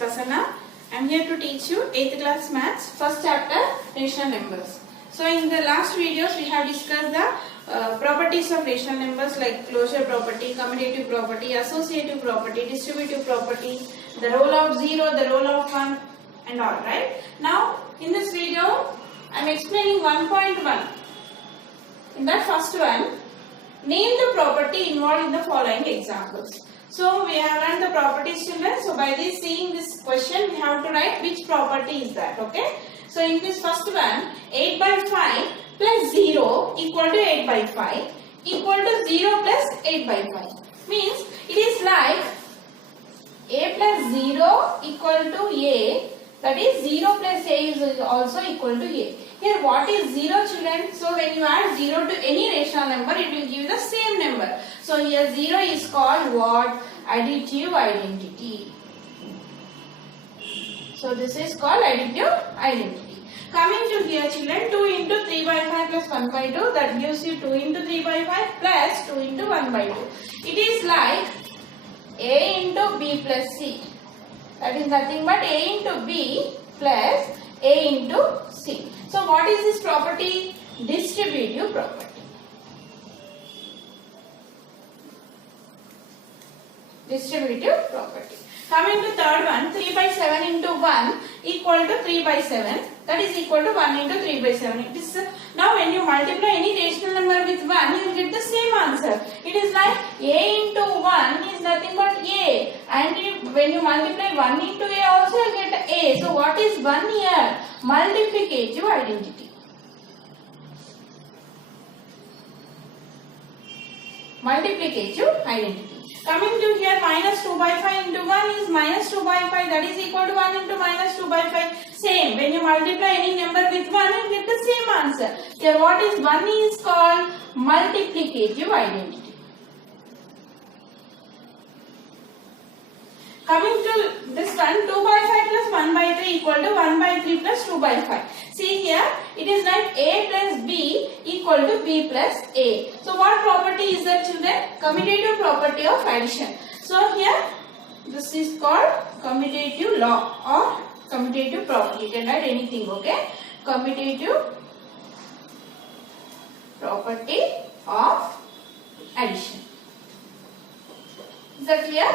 Prasanna. I am here to teach you 8th class maths, first chapter, rational numbers. So in the last videos we have discussed the properties of rational numbers like closure property, commutative property, associative property, distributive property, the role of 0, the role of 1 and all, right. Now in this video I am explaining 1.1. In that first one, name the property involved in the following examples. So we have learned the properties, children. So by this seeing this question, we have to write which property is that. Okay. So in this first one, 8 by 5 plus 0 equal to 8 by 5 equal to 0 plus 8 by 5. Means it is like a plus 0 equal to a. That is 0 plus a is also equal to a. Here what is 0, children? So when you add 0 to any rational number, it will give you the same number. So here 0 is called what? Additive identity. So this is called additive identity. Coming to here, children, 2 into 3 by 5 plus 1 by 2, that gives you 2 into 3 by 5 plus 2 into 1 by 2. It is like a into b plus c. That is nothing but a into b plus a into c. So what is this property? Distributive property. Distributive property. Coming to third one, 3 by 7 into 1 equal to 3 by 7. That is equal to 1 into 3 by 7. It is, now when you multiply any rational number with 1, you will get the same answer. It is like a into 1 is nothing but a. And when you multiply 1 into a also, you get a. So what is 1 here? Multiplicative identity. Multiplicative identity. Coming to here, minus 2 by 5 into 1 is minus 2 by 5, that is equal to 1 into minus 2 by 5. Same, when you multiply any number with 1, you get the same answer. Here what is 1 is called multiplicative identity. Coming to this one, 2 by 5 plus 1 by 3 equal to 1 by 3 plus 2 by 5. See here, it is like a plus b equal to b plus a. So what property is that, children? Commutative property of addition. So here, this is called commutative law or commutative property. You can write anything, okay? Commutative property of addition. Is that clear?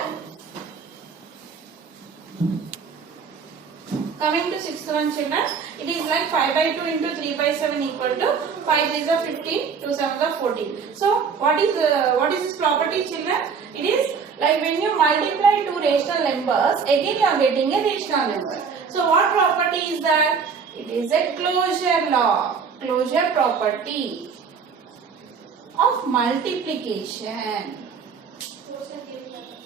Coming to sixth one, children, it is like 5 by 2 into 3 by 7 equal to 5 is a 15, 2 7 are 14. So what is this property, children? It is like when you multiply two rational numbers, again you are getting a rational number. So what property is that? It is a closure law, closure property of multiplication.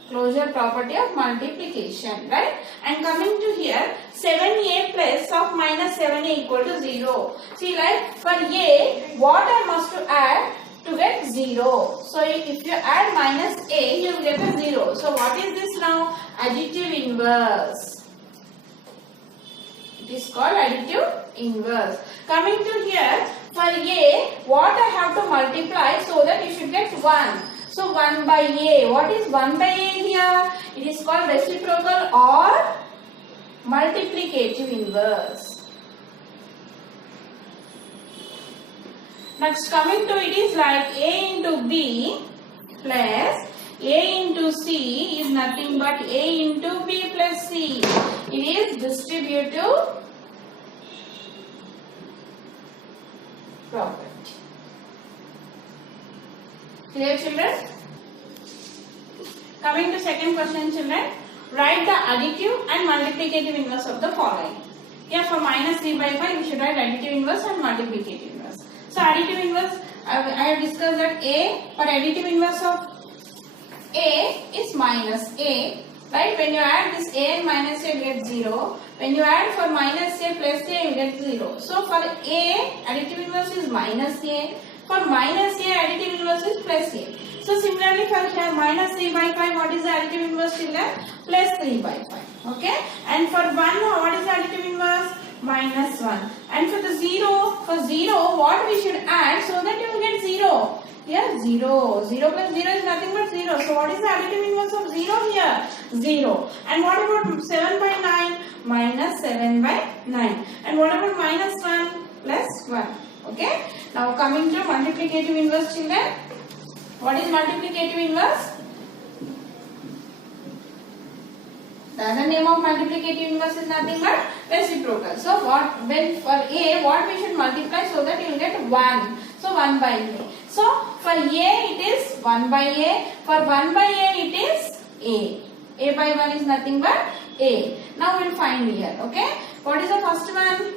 Closure property of multiplication, right? And coming to here, 7a plus of minus 7a equal to 0. See, like for a, what I must to add to get 0? So if you add minus a, you will get a 0. So what is this now? Additive inverse. It is called additive inverse. Coming to here, for a, what I have to multiply so that you should get 1. So 1 by a. What is 1 by a here? It is called reciprocal or multiplicative inverse. Next, coming to it is like a into b plus a into c is nothing but a into b plus c. It is distributive property. Clear, children? Coming to second question, children. Write the additive and multiplicative inverse of the following. Here for minus 3 by 5, we should write additive inverse and multiplicative inverse. So additive inverse, I have discussed that a, for additive inverse of a is minus a. Right? When you add this a and minus a, you get 0. When you add for minus a plus a, you get 0. So for a, additive inverse is minus a. For minus a, additive inverse is plus a. So similarly for here, minus 3 by 5, what is the additive inverse, children? Plus 3 by 5. Okay. And for 1, what is the additive inverse? Minus 1. And for the 0, what we should add so that you will get 0? Here 0. 0 plus 0 is nothing but 0. So what is the additive inverse of 0 here? 0. And what about 7 by 9? Minus 7 by 9. And what about minus 1 plus 1? Okay. Now coming to multiplicative inverse, children. What is multiplicative inverse? The other name of multiplicative inverse is nothing but reciprocal. So when for A, what we should multiply so that you will get 1. So 1 by A. So for A it is 1 by A. For 1 by A it is A. A by 1 is nothing but A. Now we will find here. Okay. What is the first one?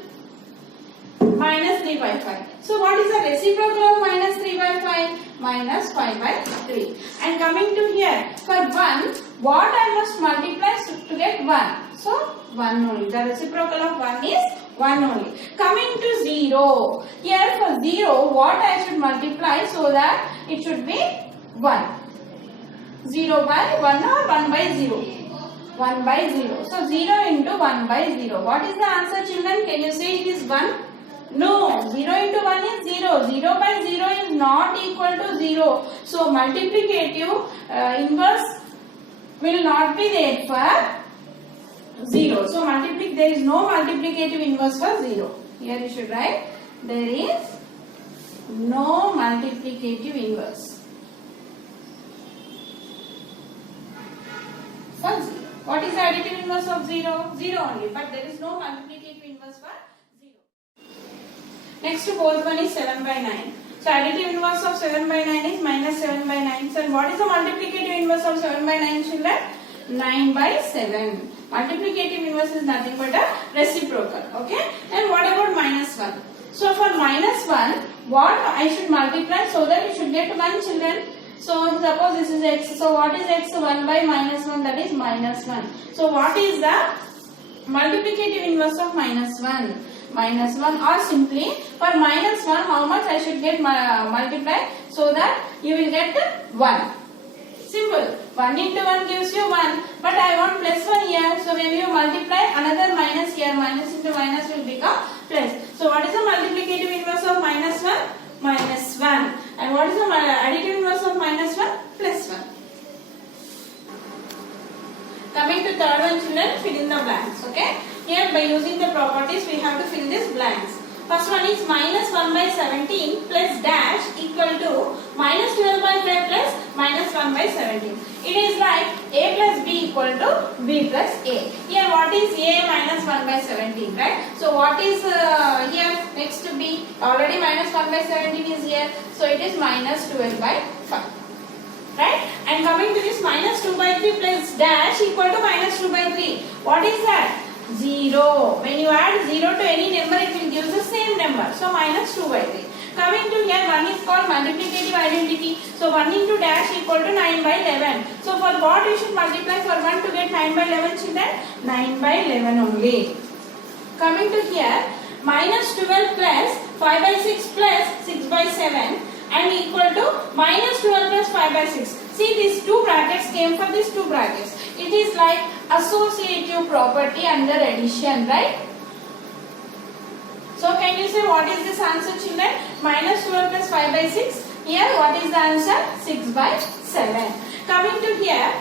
Minus 3 by 5. So what is the reciprocal of minus 3 by 5? Minus 5 by 3. And coming to here, for 1, what I must multiply to get 1? So 1 only. The reciprocal of 1 is 1 only. Coming to 0. Here for 0, what I should multiply so that it should be 1. 0 by 1 or 1 by 0? 1 by 0. So 0 into 1 by 0. What is the answer, children? Can you say it is 1? No, 0 into 1 is 0. 0 by 0 is not equal to 0. So multiplicative inverse will not be there for 0. So there is no multiplicative inverse for 0. Here you should write, there is no multiplicative inverse for 0. What is the additive inverse of 0? 0 only, but there is no multiplicative inverse for 0. Next fourth one is 7 by 9. So additive inverse of 7 by 9 is minus 7 by 9. So what is the multiplicative inverse of 7 by 9, children? 9 by 7. Multiplicative inverse is nothing but a reciprocal. Okay. And what about minus 1? So for minus 1, what I should multiply so that you should get 1, children? So suppose this is x. So what is x? 1 by minus 1, that is minus 1. So what is the multiplicative inverse of minus 1? Minus 1, or simply for minus 1 how much I should get multiply so that you will get 1. Simple. 1 into 1 gives you 1, but I want plus 1 here. So when you multiply another minus here, minus into minus will become plus. So what is the multiplicative inverse of minus 1? Minus 1. And what is the additive inverse of minus 1? Plus 1. Coming to third one, children, fill in the blanks. Okay. Here by using the properties we have to fill these blanks. First one is minus 1 by 17 plus dash equal to minus 12 by 5 plus minus 1 by 17. It is like a plus b equal to b plus a. Here what is a minus 1 by 17, right? So what is here next to b? Already minus 1 by 17 is here. So it is minus 12 by 5. Right? And coming to this minus 2 by 3 plus dash equal to minus 2 by 3. What is that? 0. When you add 0 to any number, it will give the same number. So minus 2 by 3. Coming to here, one is called multiplicative identity. So 1 into dash equal to 9 by 11. So for what we should multiply for 1 to get 9 by 11, children? 9 by 11 only. Coming to here, minus 12 plus 5 by 6 plus 6 by 7 and equal to minus 12 plus 5 by 6. See, these two brackets came from these two brackets. It is like associative property under addition, right? So can you say what is this answer, children? Minus 12 plus 5 by 6. Here what is the answer? 6 by 7. Coming to here,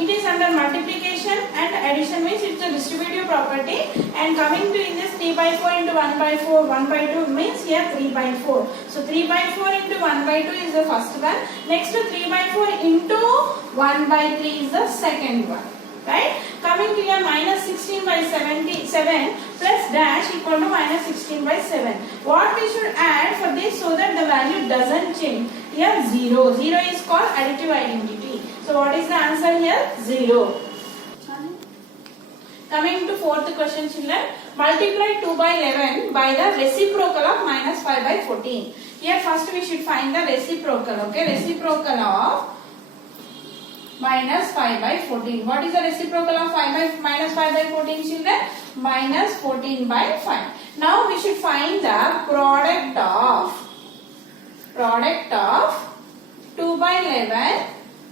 it is under multiplication and addition means it's a distributive property. And coming to in this 3 by 4 into 1 by 4, 1 by 2 means here 3 by 4. So 3 by 4 into 1 by 2 is the first one. Next to 3 by 4 into 1 by 3 is the second one. Right? Coming to here minus 16 by 77 plus dash equal to minus 16 by 7. What we should add for this so that the value doesn't change? Here 0. 0 is called additive identity. So what is the answer here? 0. Coming to fourth question, children. Multiply 2 by 11 by the reciprocal of minus 5 by 14. Here first we should find the reciprocal. Okay, reciprocal of minus 5 by 14. What is the reciprocal of 5 by minus 5 by 14, children? Minus 14 by 5. Now we should find the product of 2 by 11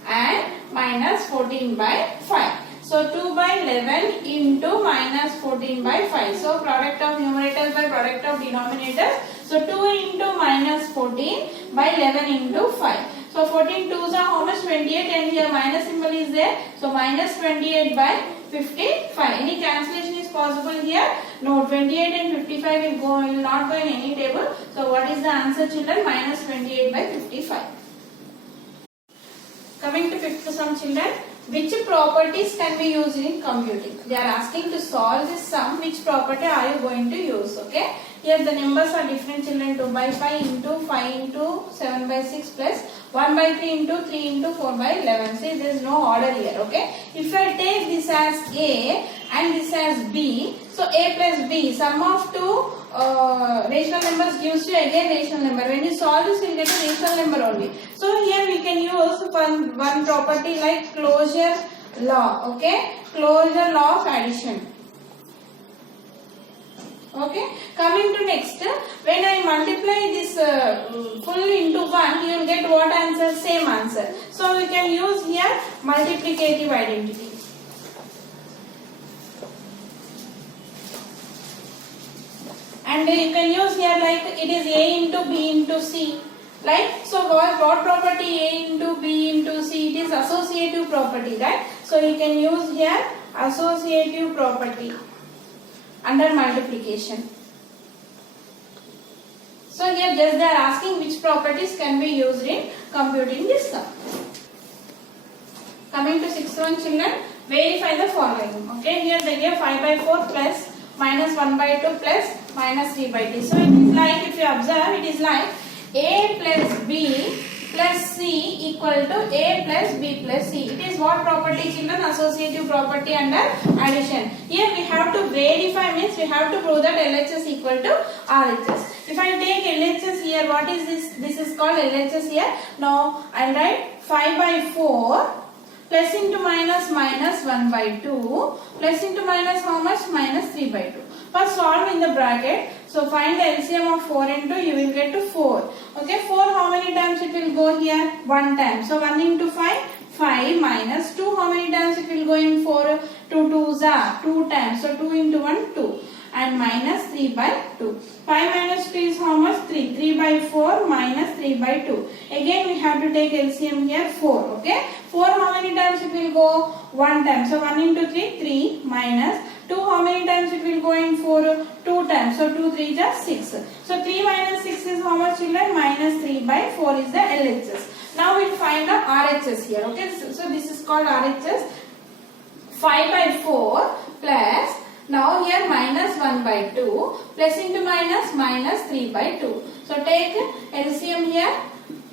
and minus 14 by 5. So 2 by 11 into minus 14 by 5. So product of numerators by product of denominators. So 2 into minus 14 by 11 into 5. So 14 2s are how much? 28, and here minus symbol is there. So minus 28 by 55. Any cancellation is possible here? No, 28 and 55 will not go in any table. So what is the answer, children? Minus 28 by 55. Coming to fifth sum, children. Which properties can be used in computing? They are asking to solve this sum. Which property are you going to use? Okay. Here the numbers are different, children. 2 by 5 into 5 into 7 by 6 plus 1 by 3 into 3 into 4 by 11. See, there is no order here. Okay. If I take this as A and this as B, so A plus B, sum of two rational numbers gives you again rational number. When you solve this, you will get a rational number only. So here we can use one property like closure law. Okay, closure law of addition. Okay, coming to next, when I multiply this full into 1, you will get what answer? Same answer. So we can use here multiplicative identity. And you can use here like it is A into B into C. Like, so what property A into B into C? It is associative property, right? So you can use here associative property under multiplication. So here just they are asking which properties can be used in computing this sum. Coming to sixth one, children, verify the following. Okay, here they give 5 by 4 plus minus 1 by 2 plus minus 3 by 2. So it is like, if you observe, it is like A plus B plus C equal to A plus B plus C. It is what property, children? Associative property under addition. Here we have to verify, means we have to prove that LHS equal to RHS. If I take LHS here, what is this? This is called LHS here. Now I will write 5 by 4 plus into minus minus 1 by 2 plus into minus how much? Minus 3 by 2. First solve in the bracket. So find the LCM of 4 and 2, you will get to 4. Okay, 4 how many times it will go here? 1 time. So 1 into 5, 5 minus 2, how many times it will go in 4? 2 2s are 2 times. So 2 into 1, 2. And minus 3 by 2. 5 minus 2 is how much? 3. 3 by 4 minus 3 by 2. Again we have to take LCM here 4. Okay. 4 how many times it will go? 1 time. So 1 into 3, 3 minus 2 how many times it will go in 4? 2 times. So 2 3 is 6. So 3 minus 6 is how much, children? Minus 3 by 4 is the LHS. Now we will find the RHS here. Okay. So this is called RHS. 5 by 4 plus, now here minus 1 by 2 plus into minus minus 3 by 2. So take LCM here.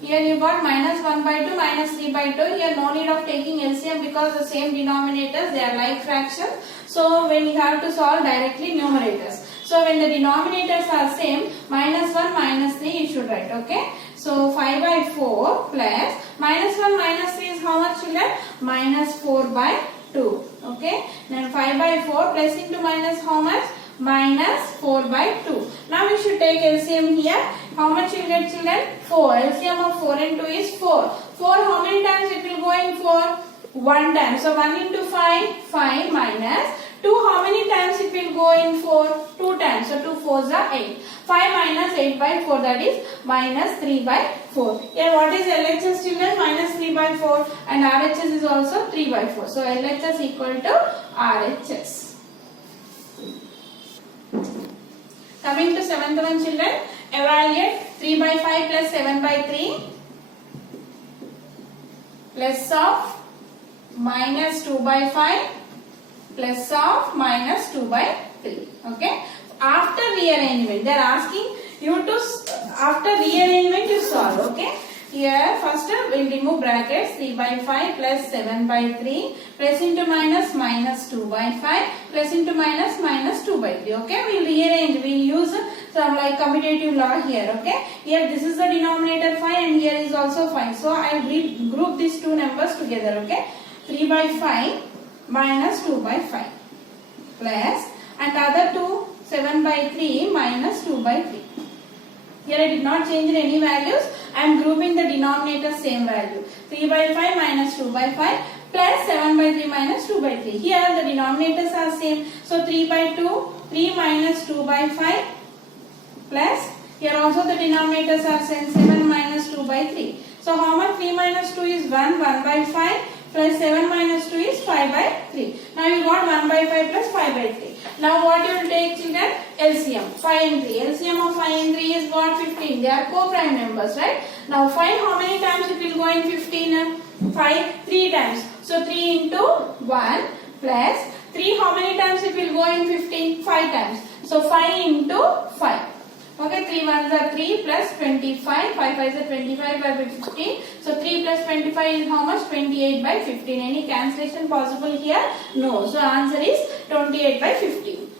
Here you got minus 1 by 2 minus 3 by 2. Here no need of taking LCM because the same denominators, they are like fractions. So when you have to solve directly numerators. So when the denominators are same, minus 1 minus 3 you should write. Okay. So 5 by 4 plus minus 1 minus 3 is how much, children? Minus 4 by 2. Okay. Then 5 by 4 plus into minus how much? Minus 4 by 2. Now we should take LCM here. How much you get, children? 4. LCM of 4 and 2 is 4. 4 how many times it will go in 4? 1 time. So 1 into 5, 5 minus 2 how many times it will go in 4? 2 times. So 2 4s are 8. 5 minus 8 by 4, that is minus 3 by 4. Here what is LHS, children? Minus 3 by 4, and RHS is also 3 by 4. So LHS equal to RHS. Coming to 7th one, children, evaluate 3 by 5 plus 7 by 3 plus of minus 2 by 5 plus of minus 2 by 3. Okay. After rearrangement, they are asking you to, after rearrangement you solve. Okay. Here first we will remove brackets. 3 by 5 plus 7 by 3 plus into minus minus 2 by 5 plus into minus minus 2 by 3. Okay. We will rearrange. We will use some like commutative law here. Okay. Here this is the denominator 5 and here is also 5. So I will group these two numbers together. Okay. 3 by 5 minus 2 by 5 plus, and the other two 7 by 3 minus 2 by 3. Here I did not change any values. I am grouping the denominator same value. 3 by 5 minus 2 by 5 plus 7 by 3 minus 2 by 3. Here the denominators are same. So 3 by 2, 3 minus 2 by 5 plus, here also the denominators are same, 7 minus 2 by 3. So how much 3 minus 2 is 1 by 5 plus 7 minus 2 is 5 by 3. Now you got 1 by 5 plus 5 by 3. Now what you will take, children? LCM, 5 and 3. LCM of 5 and 3 is what? 15. They are co-prime numbers, right? Now 5 how many times it will go in 15? 5 3 times. So 3 into 1 plus 3 how many times it will go in 15? 5 times. So 5 into 5. Okay, 3 ones are 3 plus 25, 5 5s are 25 by 15. So 3 plus 25 is how much? 28 by 15. Any cancellation possible here? No. So answer is 28 by 15.